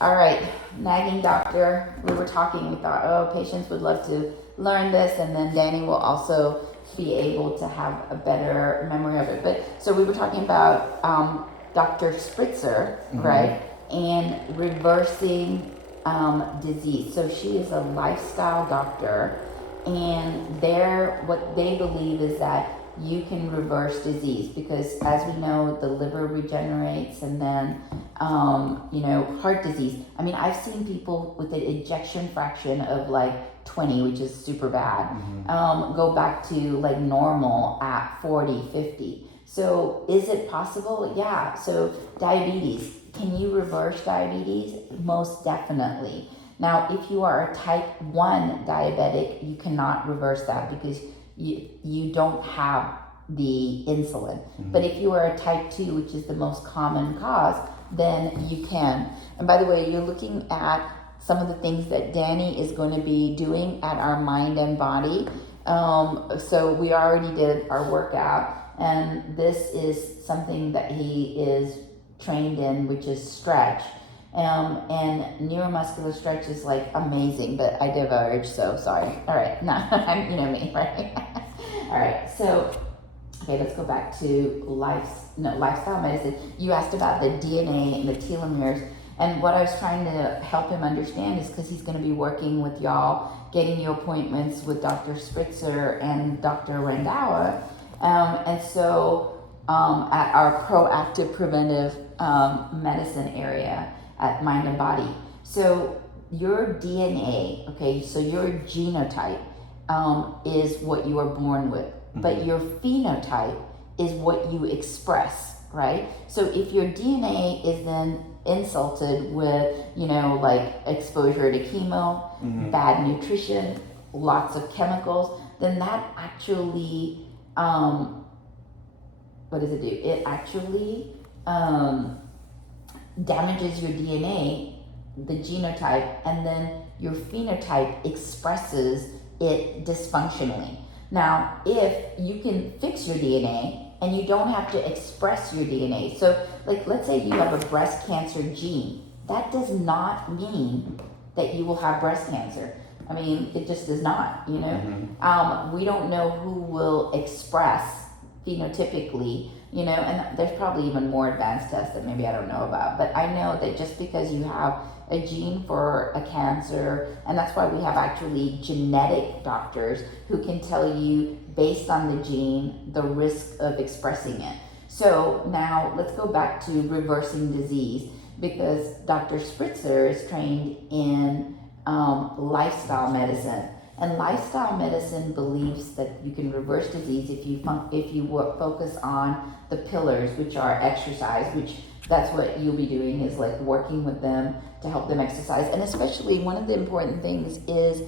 All right, nagging doctor. We were talking, we thought, oh, patients would love to learn this, and then Danny will also be able to have a better memory of it. But so we were talking about Dr. Spritzer, right? And reversing disease. So she is a lifestyle doctor, and what they believe is that you can reverse disease because, as we know, the liver regenerates, and then heart disease. I mean, I've seen people with an ejection fraction of like 20, which is super bad, go back to like normal at 40, 50. So is it possible? Yeah. So diabetes, can you reverse diabetes? Most definitely. Now, if you are a type 1 diabetic, you cannot reverse that because you don't have the insulin. But if you are a type 2, which is the most common cause, then you can. And by the way, you're looking at some of the things that Danny is going to be doing at our mind and body. So we already did our workout, and this is something that he is trained in, which is stretch. And neuromuscular stretch is like amazing, but I diverged, so sorry. All right, no, you know me, right? All right, so okay, let's go back to lifestyle medicine. You asked about the DNA and the telomeres, and what I was trying to help him understand is because he's going to be working with y'all, getting you appointments with Dr. Spritzer and Dr. Randhawa, and so at our proactive preventive medicine area at Mind and Body. So your DNA, okay, so your genotype is what you are born with, but your phenotype is what you express, right? So if your DNA is then insulted with, like exposure to chemo, bad nutrition, lots of chemicals, then that actually, what does it do? It actually damages your DNA, the genotype, and then your phenotype expresses it dysfunctionally. Now, if you can fix your DNA and you don't have to express your DNA, so like let's say you have a breast cancer gene, that does not mean that you will have breast cancer. I mean, it just does not, we don't know who will express phenotypically, and there's probably even more advanced tests that maybe I don't know about, but I know that just because you have a gene for a cancer, and that's why we have actually genetic doctors who can tell you based on the gene the risk of expressing it. So now let's go back to reversing disease, because Dr. Spritzer is trained in lifestyle medicine. And lifestyle medicine believes that you can reverse disease if you focus on the pillars, which are exercise, which that's what you'll be doing, is like working with them to help them exercise. And especially one of the important things is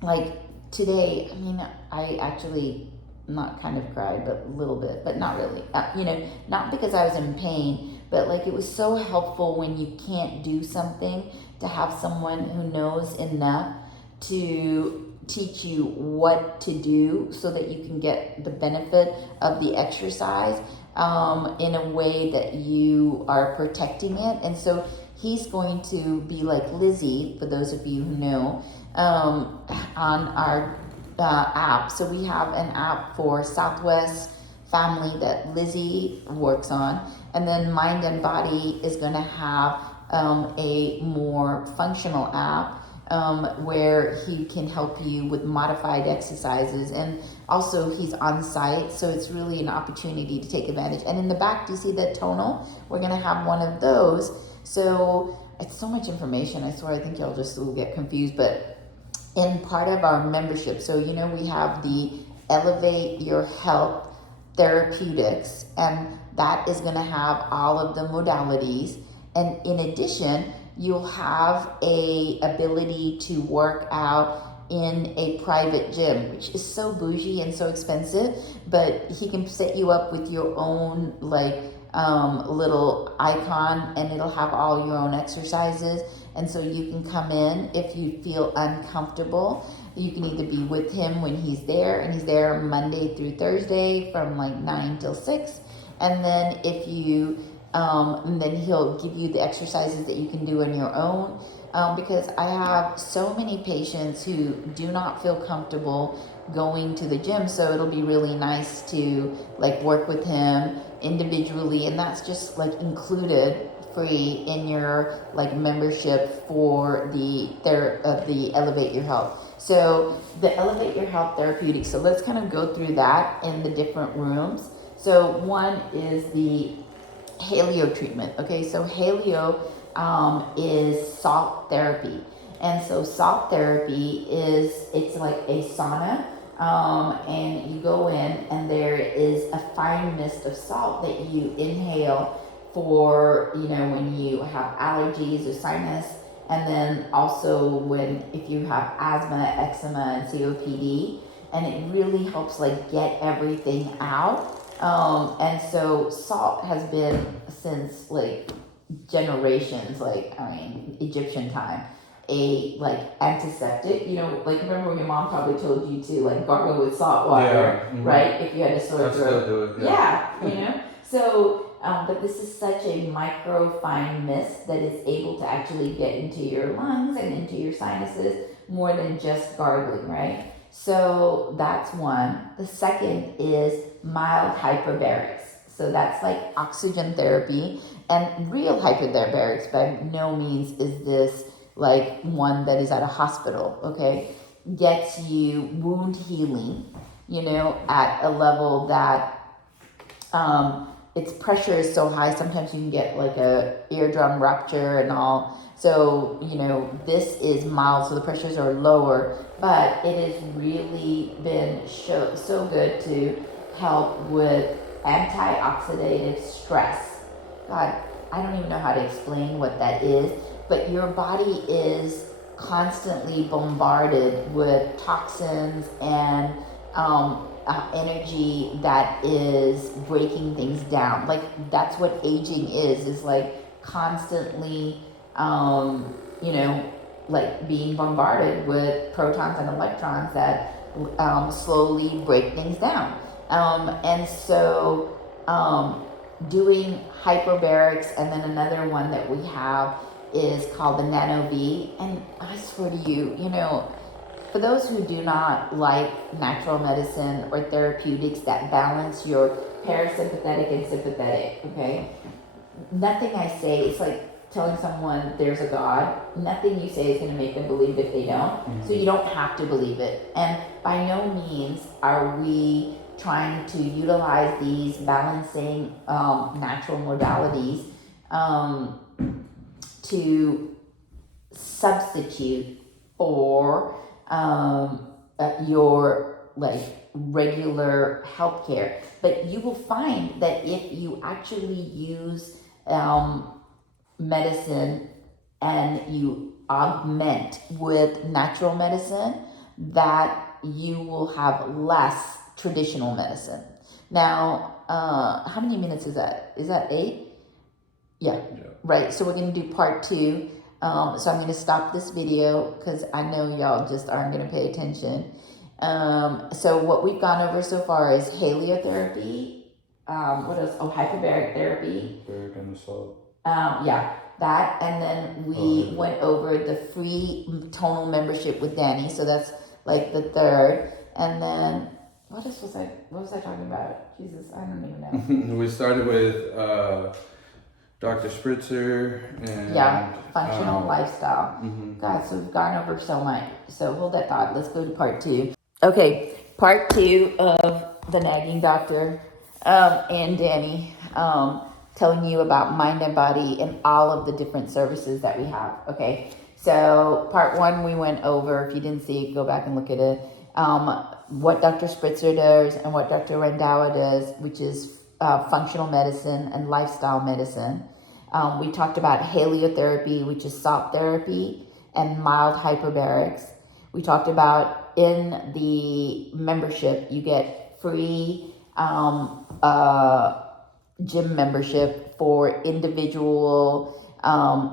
like today, I mean, I actually not kind of cried, but a little bit, but not really. Not because I was in pain, but like it was so helpful when you can't do something to have someone who knows enough to teach you what to do so that you can get the benefit of the exercise in a way that you are protecting it. And so he's going to be like Lizzie, for those of you who know, on our app. So we have an app for Southwest Family that Lizzie works on, and then Mind and Body is going to have a more functional app where he can help you with modified exercises, and also he's on site, so it's really an opportunity to take advantage. And in the back, do you see that tonal? We're gonna have one of those. So it's so much information, I swear I think y'all just will get confused, but in part of our membership, so we have the Elevate Your Health Therapeutics, and that is gonna have all of the modalities, and in addition, you'll have a ability to work out in a private gym, which is so bougie and so expensive, but he can set you up with your own little icon, and it'll have all your own exercises. And so you can come in if you feel uncomfortable. You can either be with him when he's there, and he's there Monday through Thursday from like 9 till 6. And then if you And then he'll give you the exercises that you can do on your own. Because I have so many patients who do not feel comfortable going to the gym, so it'll be really nice to like work with him individually, and that's just like included free in your like membership for the Elevate Your Health. So the Elevate Your Health Therapeutics. So let's kind of go through that in the different rooms. So one is the Haleo treatment. Okay, so Haleo is salt therapy, and so salt therapy it's like a sauna, and you go in and there is a fine mist of salt that you inhale for when you have allergies or sinus, and then also if you have asthma, eczema, and COPD, and it really helps like get everything out. And so salt has been since like generations, like Egyptian time, a like antiseptic. Like remember when your mom probably told you to like gargle with salt water, right? If you had a sore throat. Do it, yeah. So, but this is such a micro fine mist that is able to actually get into your lungs and into your sinuses more than just gargling, right? So that's one. The second is mild hyperbarics. So that's like oxygen therapy, and real hyperbarics by no means is this like one that is at a hospital, okay? Gets you wound healing, at a level that its pressure is so high, sometimes you can get like a eardrum rupture and all. So, this is mild, so the pressures are lower, but it has really been so good to help with antioxidative stress. God, I don't even know how to explain what that is, but your body is constantly bombarded with toxins and energy that is breaking things down. Like that's what aging is like constantly, like being bombarded with protons and electrons that slowly break things down. And so doing hyperbarics, and then another one that we have is called the Nano V. And I swear to you, for those who do not like natural medicine or therapeutics that balance your parasympathetic and sympathetic, okay? Nothing I say, it's like telling someone there's a God. Nothing you say is going to make them believe if they don't. Mm-hmm. So you don't have to believe it. And by no means are we trying to utilize these balancing natural modalities to substitute for your like regular healthcare. But you will find that if you actually use medicine and you augment with natural medicine, that you will have less traditional medicine. Now, how many minutes is that? Is that 8? Yeah. Right. So we're going to do part 2. So I'm going to stop this video because I know y'all just aren't going to pay attention. So what we've gone over so far is heliotherapy. What else? Oh, hyperbaric therapy. Baric and salt. Yeah, that. And then we went over the free tonal membership with Danny. So that's like the third. And then what was I talking about? Jesus, I don't even know. We started with Dr. Spritzer and functional lifestyle. Mm-hmm. God, so we've gone over so much. So hold that thought. Let's go to part 2. Okay, part 2 of the Nagging Doctor and Danny telling you about mind and body and all of the different services that we have. Okay, so part 1 we went over. If you didn't see it, go back and look at it. What Dr. Spritzer does and what Dr. Rendawa does, which is functional medicine and lifestyle medicine. We talked about heliotherapy, which is salt therapy, and mild hyperbarics. We talked about in the membership, you get free gym membership for individual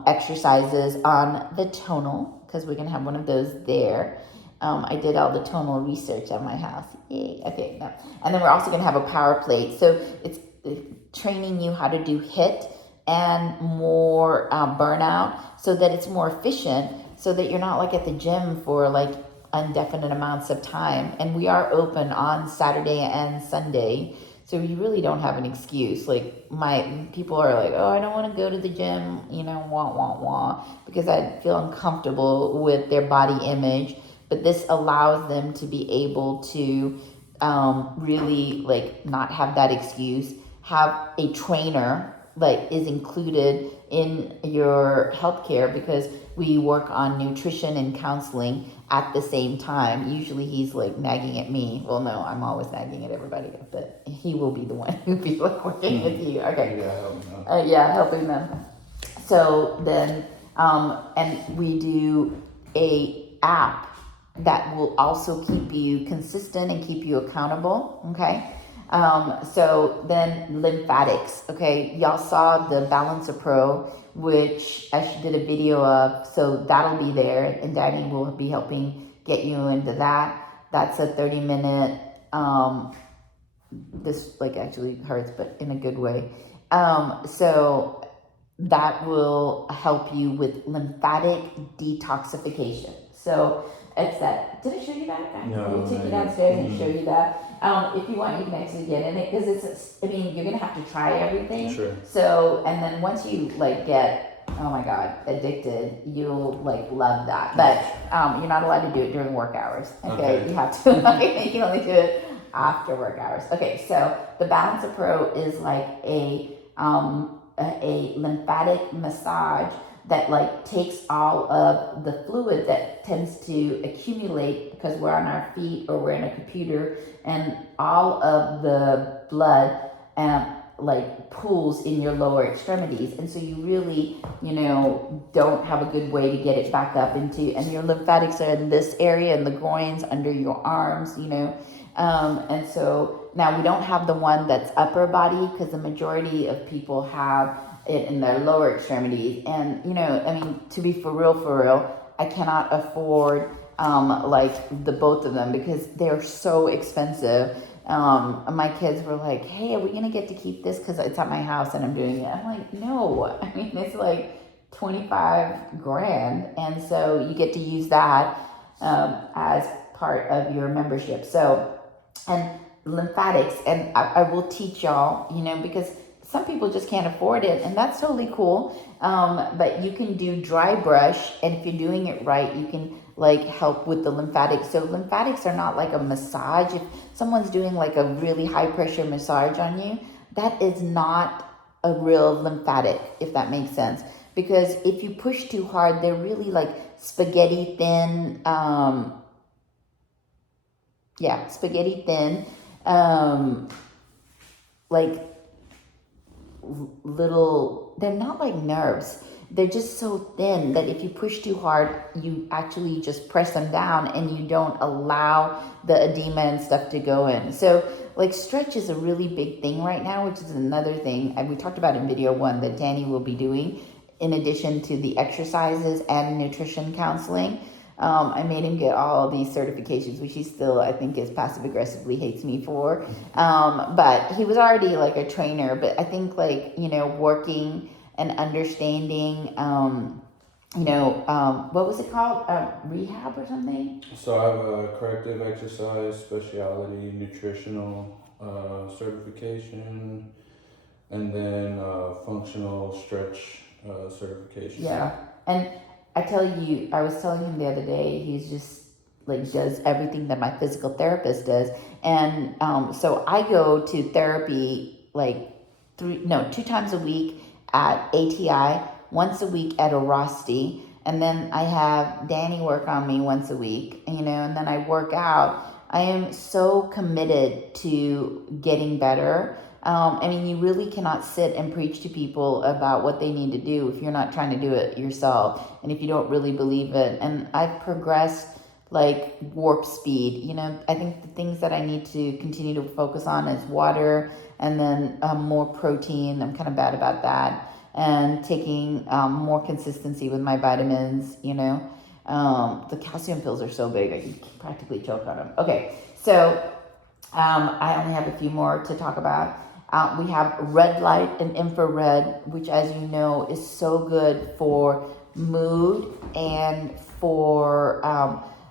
exercises on the tonal, because we're going to have one of those there. I did all the tonal research at my house. Yay. Okay, no. And then we're also going to have a power plate. So it's training you how to do HIIT, and more burnout, so that it's more efficient, so that you're not like at the gym for like indefinite amounts of time. And we are open on Saturday and Sunday, so you really don't have an excuse. Like my people are like, oh, I don't want to go to the gym, wah, because I feel uncomfortable with their body image. But this allows them to be able to really like not have that excuse. Have a trainer like is included in your healthcare, because we work on nutrition and counseling at the same time. Usually he's like nagging at me. Well, no, I'm always nagging at everybody, but he will be the one who be like working with you. Okay. Yeah, helping them. So then, and we do a app that will also keep you consistent and keep you accountable. Okay. So then lymphatics. Okay. Y'all saw the Balancer Pro, which I did a video of. So that'll be there, and Danny will be helping get you into that. That's a 30-minute, this like actually hurts, but in a good way. So that will help you with lymphatic detoxification. So it's that. Did I show you that? No, We'll take you no, downstairs and show you that. If you want, you can actually get in it, because you're gonna have to try everything. Sure. So, and then once you like get, oh my God, addicted, you'll like love that. But you're not allowed to do it during work hours. Okay. You have to. You can only do it after work hours. Okay. So the Balancer Pro is like a lymphatic massage that like takes all of the fluid that tends to accumulate because we're on our feet or we're in a computer, and all of the blood like pools in your lower extremities, and so you really don't have a good way to get it back up into, and your lymphatics are in this area, in the groins, under your arms, and so now we don't have the one that's upper body, because the majority of people have it in their lower extremities. And to be for real, I cannot afford like the both of them, because they're so expensive. My kids were like, hey, are we gonna get to keep this because it's at my house and I'm doing it? I'm like, no. I mean, it's like 25 grand, and so you get to use that as part of your membership. So, and lymphatics, and I will teach y'all, because some people just can't afford it, and that's totally cool. But you can do dry brush, and if you're doing it right, you can like help with the lymphatics. So lymphatics are not like a massage. If someone's doing like a really high pressure massage on you, that is not a real lymphatic, if that makes sense. Because if you push too hard, they're really like spaghetti thin. Spaghetti thin. Like little, they're not like nerves. They're just so thin that if you push too hard, you actually just press them down, and you don't allow the edema and stuff to go in. So like stretch is a really big thing right now, which is another thing, and we talked about in video 1 that Danny will be doing in addition to the exercises and nutrition counseling. I made him get all these certifications, which he still, I think, is passive aggressively hates me for. But he was already like a trainer. But I think like, working and understanding, what was it called? Rehab or something? So I have a corrective exercise specialty nutritional certification, and then functional stretch certification. Yeah. And I was telling him the other day, he's just like does everything that my physical therapist does. And so I go to therapy like 2 times a week at ATI, once a week at Orasti, and then I have Danny work on me once a week, and then I work out. I am so committed to getting better. You really cannot sit and preach to people about what they need to do if you're not trying to do it yourself, and if you don't really believe it. And I've progressed like warp speed. I think the things that I need to continue to focus on is water, and then more protein. I'm kind of bad about that. And taking more consistency with my vitamins. The calcium pills are so big, I can practically choke on them. Okay, so I only have a few more to talk about. We have red light and infrared, which, as you know, is so good for mood and for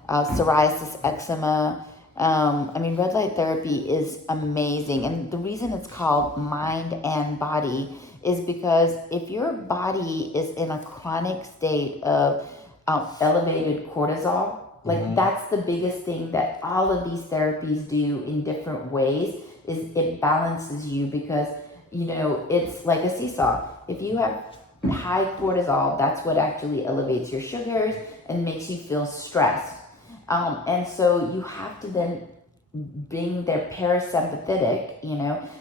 psoriasis, eczema. Red light therapy is amazing. And the reason it's called mind and body is because if your body is in a chronic state of elevated cortisol, that's the biggest thing that all of these therapies do in different ways, is it balances you, because it's like a seesaw. If you have high cortisol, that's what actually elevates your sugars and makes you feel stressed. And so you have to then being their parasympathetic,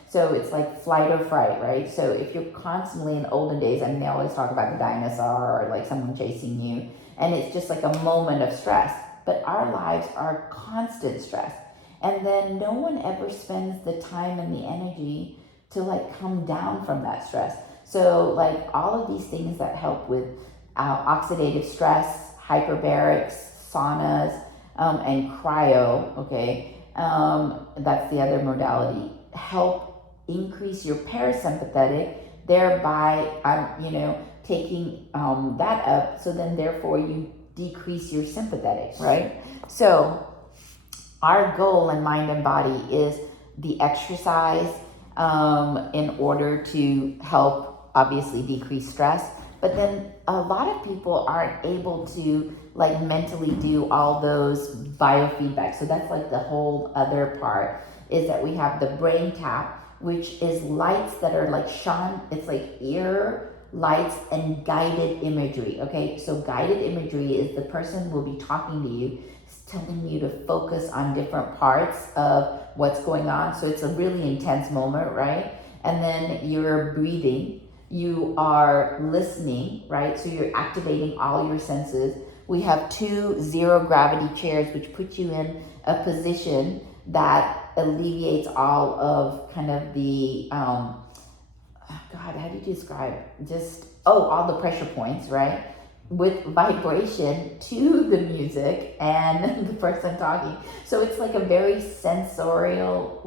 so it's like flight or fright, right? So if you're constantly, in olden days, they always talk about the dinosaur or like someone chasing you, and it's just like a moment of stress. But our lives are constant stress. And then no one ever spends the time and the energy to like come down from that stress. So like all of these things that help with oxidative stress, hyperbarics, saunas, and cryo, okay, that's the other modality, help increase your parasympathetic, thereby, taking that up, so then therefore you decrease your sympathetic, right? So our goal in mind and body is the exercise in order to help obviously decrease stress. But then a lot of people aren't able to like mentally do all those biofeedback. So that's like the whole other part, is that we have the brain tap, which is lights that are like shone. It's like ear lights and guided imagery. Okay, so guided imagery is the person will be talking to you, telling you to focus on different parts of what's going on. So it's a really intense moment, right? And then you're breathing, you are listening, right? So you're activating all your senses. We have 2 zero gravity chairs, which put you in a position that alleviates all of kind of the God, how do you describe just all the pressure points, right? With vibration to the music and the person talking. So it's like a very sensorial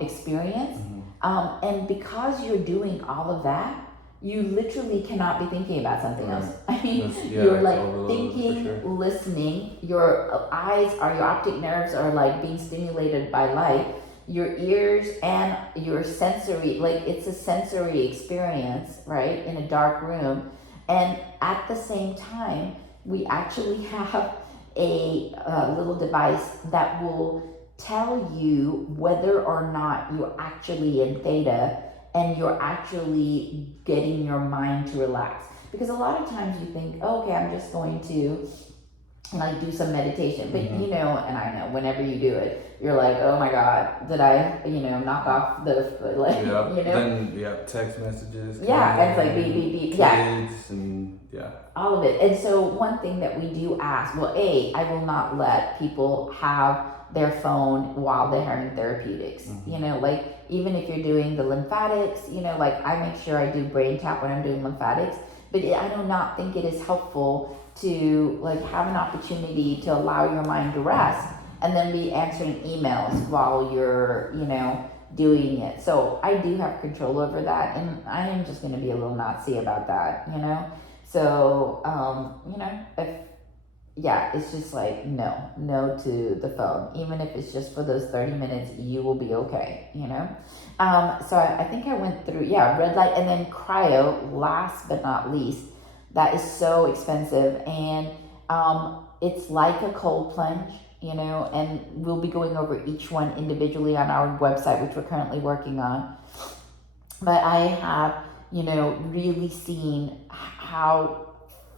experience. And because you're doing all of that, you literally cannot be thinking about something else. You're like thinking, sure, listening. Your eyes your optic nerves are like being stimulated by light. Your ears and your sensory, like it's a sensory experience, right? In a dark room. And at the same time, we actually have a little device that will tell you whether or not you're actually in theta and you're actually getting your mind to relax. Because a lot of times you think, okay, I'm just going to like do some meditation, but and I know whenever you do it, you're like, oh my God, did I knock off the then text messages, and it's like beep beep beep, kids, and all of it. And so one thing that we do ask, I will not let people have their phone while they're having therapeutics. Like even if you're doing the lymphatics, like I make sure I do brain tap when I'm doing lymphatics, but I do not think it is helpful to like have an opportunity to allow your mind to rest and then be answering emails while you're doing it. So I do have control over that, and I am just going to be a little Nazi about that. So it's just like no to the phone, even if it's just for those 30 minutes. You will be okay. So I think I went through red light, and then cryo, last but not least. That is so expensive, and it's like a cold plunge, and we'll be going over each one individually on our website, which we're currently working on. But I have, really seen how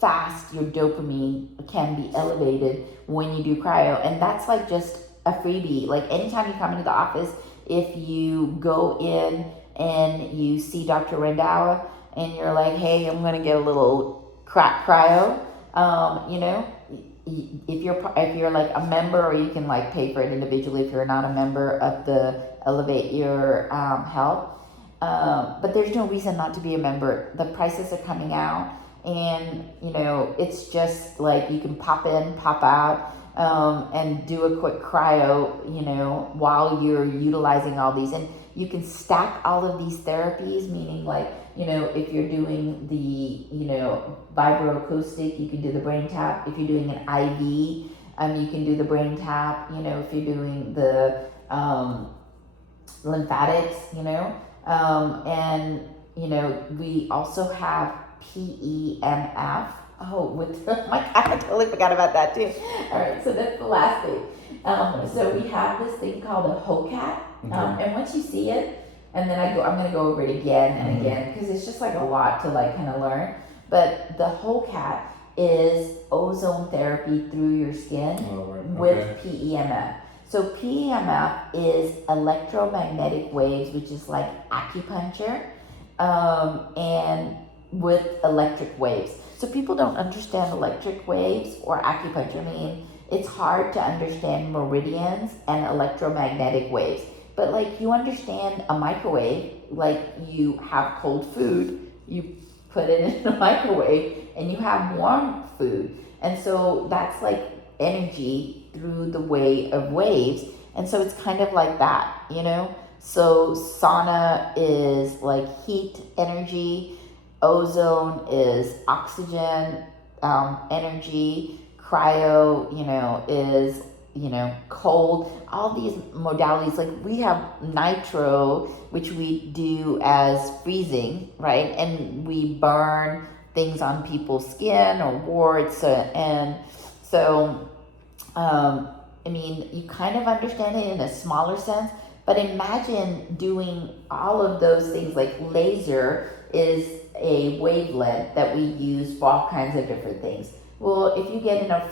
fast your dopamine can be elevated when you do cryo. And that's like just a freebie. Like anytime you come into the office, if you go in and you see Dr. Rendawa and you're like, hey, I'm going to get a little cryo, if you're like a member, or you can like pay for it individually if you're not a member of the Elevate Your Health. But there's no reason not to be a member. The prices are coming out, and it's just like you can pop in, pop out, and do a quick cryo, while you're utilizing all these. And you can stack all of these therapies, meaning like, if you're doing the, vibroacoustic, you can do the brain tap. If you're doing an IV, you can do the brain tap. If you're doing the lymphatics, and we also have PEMF. Oh, with my God, I totally forgot about that too. All right, so that's the last thing. So we have this thing called a HOCAT, and once you see it, and then I'm going to go over it again and again because it's just like a lot to like kind of learn. But the HOCAT is ozone therapy through your skin with PEMF. So PEMF is electromagnetic waves, which is like acupuncture, and with electric waves. So people don't understand electric waves or acupuncture. I mean, it's hard to understand meridians and electromagnetic waves. But like you understand a microwave, like you have cold food, you put it in the microwave and you have warm food. And so that's like energy through the way of waves. And so it's kind of like that, So sauna is like heat energy. Ozone is oxygen energy. Cryo, is, cold. All these modalities, like we have nitro, which we do as freezing, right? And we burn things on people's skin or warts. And so, I mean, you kind of understand it in a smaller sense, but imagine doing all of those things. Like laser is a wavelength that we use for all kinds of different things. Well, if you get in a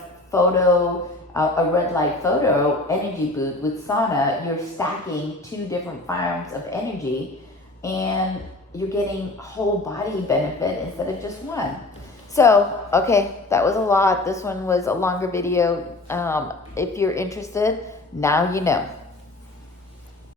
red light photo energy booth with sauna, you're stacking 2 different forms of energy and you're getting whole body benefit instead of just one. So, okay, that was a lot. This one was a longer video. If you're interested, now you know.